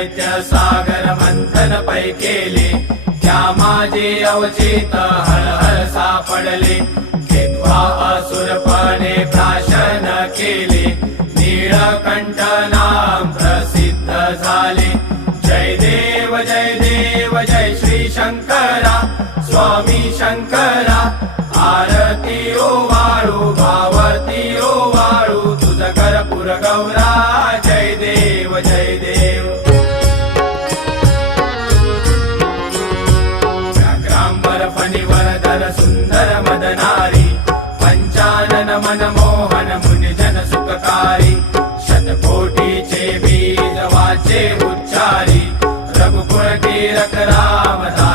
दैत्य सागर मंथन पै केले, त्या माझे अवचित हळहळ सापडले. घेतवा असुरपणे प्राशन केले, नीळकंठ नाम प्रसिद्ध झाले. जय देव जय देव जय श्री शंकरा, स्वामी शंकरा. आरती ओवाळू भावती ओवाळू, तुझ कर्पूर गौरा. जय देव जय देव. व्याघ्रांबर फणीवरधर सुंदर मदनारी, पंचानन मनमोहन मुनिजन सुखकारी. शतकोटीचे बीज वाचे उच्चारी, रघुकुळ कीरक रामदास